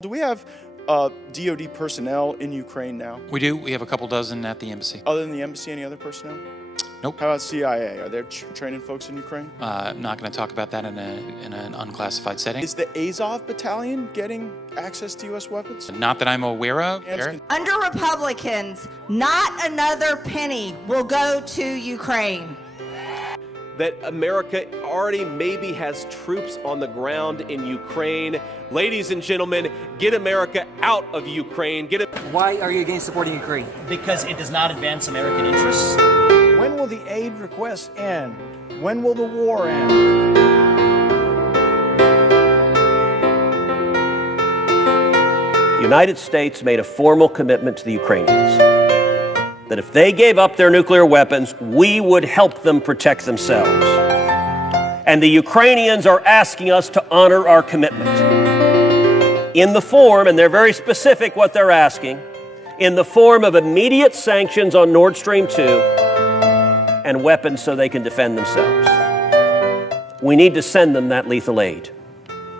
Do we have DoD personnel in Ukraine now? We do. We have a couple dozen at the embassy. Other than the embassy, any other personnel? Nope. How about CIA? Are they training folks in Ukraine? I'm not going to talk about that in an unclassified setting. Is the Azov battalion getting access to U.S. weapons? Not that I'm aware of. Under Republicans, not another penny will go to Ukraine. That America already maybe has troops on the ground in Ukraine. Ladies and gentlemen, get America out of Ukraine. Why are you against supporting Ukraine? Because it does not advance American interests. When will the aid requests end? When will the war end? The United States made a formal commitment to the Ukrainians that if they gave up their nuclear weapons, we would help them protect themselves. And the Ukrainians are asking us to honor our commitment in the form, and they're very specific what they're asking, in the form of immediate sanctions on Nord Stream 2 and weapons so they can defend themselves. We need to send them that lethal aid.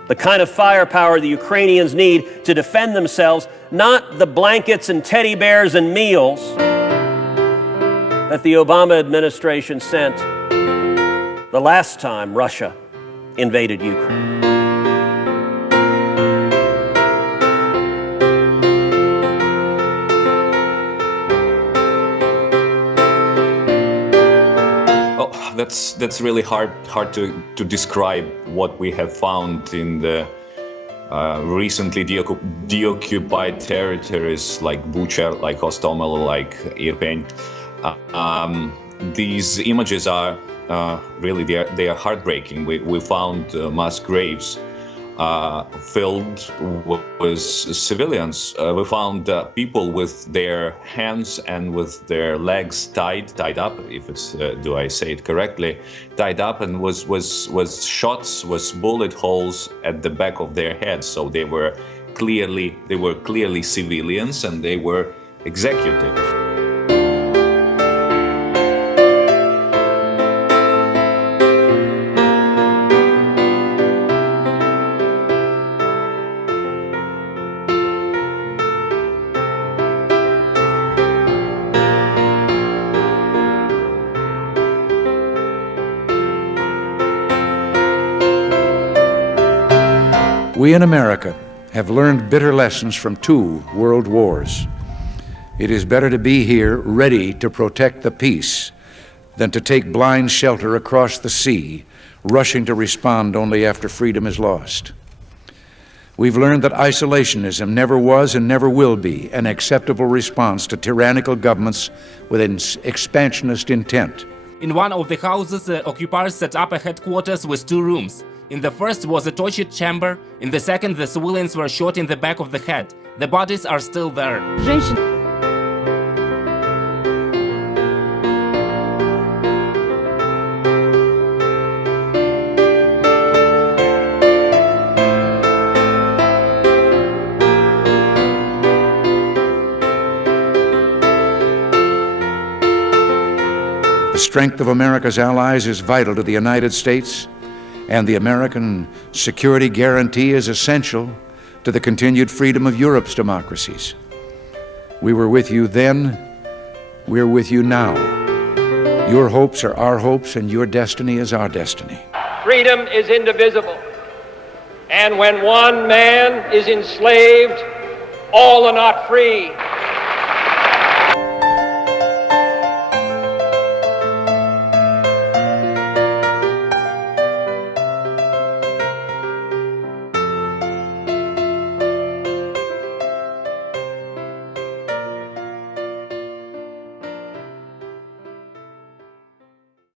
The kind of firepower the Ukrainians need to defend themselves, not the blankets and teddy bears and meals that the Obama administration sent the last time Russia invaded Ukraine. Well, that's really hard to describe what we have found in the recently deoccupied territories like Bucha, like Hostomel, like Irpin. These images are really they are heartbreaking. We found mass graves filled with civilians. We found people with their hands and with their legs tied up, if it's do I say it correctly, tied up, and was shots, was bullet holes at the back of their heads. So they were clearly civilians, and they were executed. We in America have learned bitter lessons from 2 world wars. It is better to be here ready to protect the peace than to take blind shelter across the sea, rushing to respond only after freedom is lost. We've learned that isolationism never was and never will be an acceptable response to tyrannical governments with an expansionist intent. In one of the houses, the occupiers set up a headquarters with 2 rooms. In the first was a torture chamber, in the second the civilians were shot in the back of the head. The bodies are still there. The strength of America's allies is vital to the United States, and the American security guarantee is essential to the continued freedom of Europe's democracies. We were with you then, we're with you now. Your hopes are our hopes, and your destiny is our destiny. Freedom is indivisible, and when one man is enslaved, all are not free.